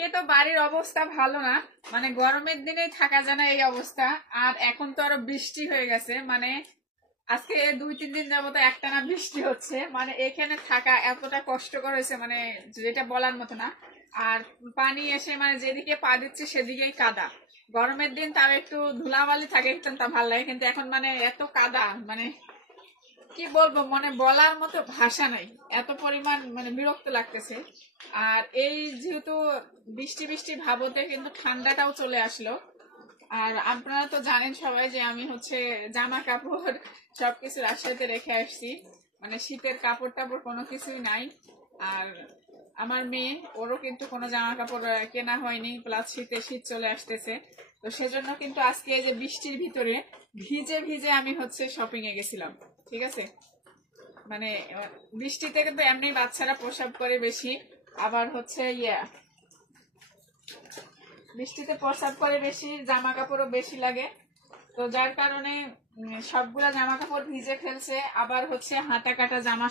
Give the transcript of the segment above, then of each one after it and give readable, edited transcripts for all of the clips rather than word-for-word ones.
একে তো বাড়ির অবস্থা ভালো না, মানে গরমের দিনে থাকা যায় না এই অবস্থা। আর এখন তো আরো বৃষ্টি হয়ে গেছে, মানে আজকে 2-3 দিন যাবত একটানা বৃষ্টি হচ্ছে, মানে এখানে থাকা এতটা কষ্টকর হয়েছে, মানে যেটা বলার মতো না। আর পানি এসে মানে যেদিকে পা দিচ্ছে সেদিকেই কাদা। গরমের দিন তাও একটু ধুলাবালি থাকে, একটু তা ভালো লাগে, কিন্তু এখন মানে এত কাদা, মানে কি বলবো, মানে বলার মতো ভাষা নাই, এত পরিমাণ মানে বিরক্ত লাগতেছে। আর এই যেহেতু বৃষ্টি বৃষ্টি ভাবতে কিন্তু ঠান্ডাটাও চলে আসলো। আর আপনারা তো জানেন সবাই যে আমি হচ্ছে জামা কাপড় সবকিছু রাজশাহীতে রেখে আসছি, মানে শীতের কাপড় টাপড় কোনো কিছুই নাই। আর আমার মেয়ে, ওরও কিন্তু কোনো জামা কাপড় কেনা হয়নি, প্লাস শীত চলে আসতেছে। তো সেজন্য কিন্তু আজকে এই যে বৃষ্টির ভিতরে ভিজে ভিজে আমি হচ্ছে শপিং এ গেছিলাম, ঠিক আছে। মানে বৃষ্টিতে কিন্তু এমনি বাচ্চারা প্রসাব করে বেশি, আবার হচ্ছে বৃষ্টিতে প্রসাব করে বেশি, জামা কাপড়ও বেশি লাগে। তো যার কারণে সবগুলা জামা কাপড় ভিজে ফেলছে। আবার হচ্ছে হাতা কাটা জামা,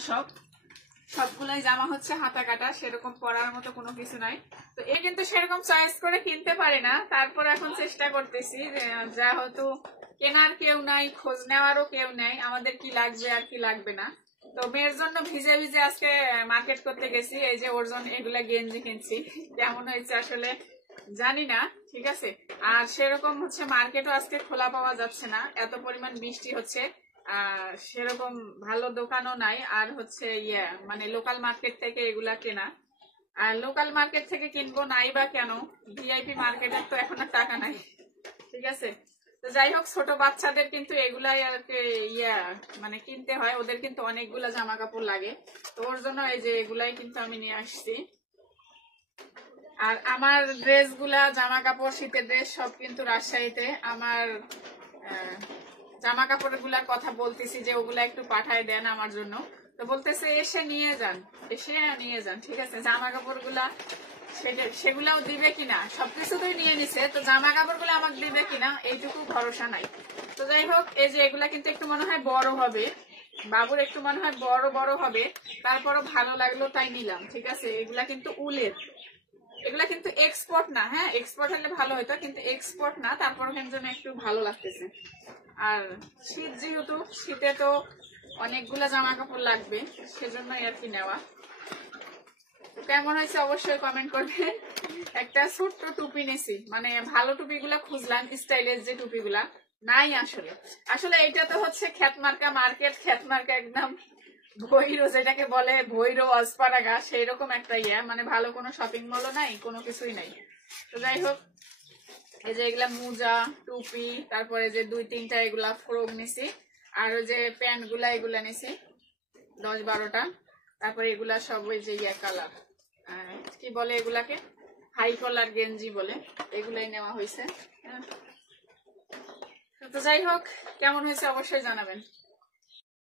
সবগুলাই জামা হচ্ছে হাতা কাটা, সেরকম পরার মতো কোনো কিছু নাই। তো এ কিন্তু সেরকম চয়েস করে কিনতে পারি না, তারপর এখন চেষ্টা করতেছি যে যা হয়তো কেনার কেউ নাই, খোঁজ নেওয়ারও কেউ নেই আমাদের কি লাগবে আর কি লাগবে না। তো মেয়ের জন্য ভিজে ভিজে আজকে মার্কেট করতে গেছি, এই যে ওর জন্য এগুলা গেঞ্জি কিনছি। কেমন হয়েছে আসলে জানি না, ঠিক আছে। আর সেরকম হচ্ছে মার্কেটও আজকে খোলা পাওয়া যাচ্ছে না, এত পরিমাণ বৃষ্টি হচ্ছে। সেরকম ভালো দোকানও নাই। আর হচ্ছে মানে লোকাল মার্কেট থেকে এগুলা কেনা, আর লোকাল মার্কেট থেকে কিনবো নাই বা কেন, ভিআইপি মার্কেটের তো এখন আর টাকা নাই, ঠিক আছে। তো যাই হোক, ছোট বাচ্চাদের কিন্তু এগুলাই আর কি মানে কিনতে হয়, ওদের কিন্তু অনেকগুলা জামা কাপড় লাগে। তো ওর জন্য এই যে এগুলাই কিন্তু আমি নিয়ে আসছি। আর আমার ড্রেস গুলা, জামা কাপড়, শীতের ড্রেস সব কিন্তু রাজশাহীতে। আমার জামা কাপড় গুলার কথা বলতেছি যে ওগুলা একটু পাঠায় দেন আমার জন্য। তো বলতেছে এসে নিয়ে যান, ঠিক আছে। জামা কাপড় গুলা সেগুলাও দিবে কিনা, সবকিছু তো নিয়ে নিছে, তো জামা কাপড় গুলো আমাকে দিবে কিনা এইটুকু ভরসা নাই। তো যাই হোক, এই যে এগুলা কিন্তু একটু মনে হয় বড় হবে, বাবুর একটু মনে হয় বড় বড় হবে, তারপরও ভালো লাগলো তাই নিলাম, ঠিক আছে। এগুলা কিন্তু উলের, এগুলা কিন্তু এক্সপোর্ট না, হ্যাঁ এক্সপোর্ট হলে ভালো হতো, কিন্তু এক্সপোর্ট না, তারপর কিন্তু একটু ভালো লাগতেছে। আর শীত যেহেতু, শীতে তো অনেকগুলা জামা কাপড় লাগবে, সেজন্য আর কি নেওয়া। কেমন হয়েছে অবশ্যই কমেন্ট করবেন। একটা ছোট্ট টুপি নিছি, মানে ভালো টুপিগুলা খুঁজলাম, স্টাইলের যে টুপিগুলা নাই আসলে। আসলে এটা তো হচ্ছে খ্যাতমার্কা মার্কেট, খ্যাতমার্কা একদম ভৈরো, যেটাকে বলে ভৈরো অজপাড়াগা, সেই রকম একটা মানে ভালো কোনো শপিং মলও নাই, কোনো কিছুই নাই। তো যাই হোক, এই যে এগুলা মোজা, টুপি, তারপরে যে 2-3টা এগুলা ফ্রক নিছি, আর ওই যে প্যান্ট গুলা এগুলা নিছি 10-12টা। তারপরে এগুলা সব ওই যে কালার, কি বলে এগুলাকে, হাই কলার গেঞ্জি বলে, এগুলাই নেওয়া হয়েছে। তো যাই হোক, কেমন হয়েছে অবশ্যই জানাবেন।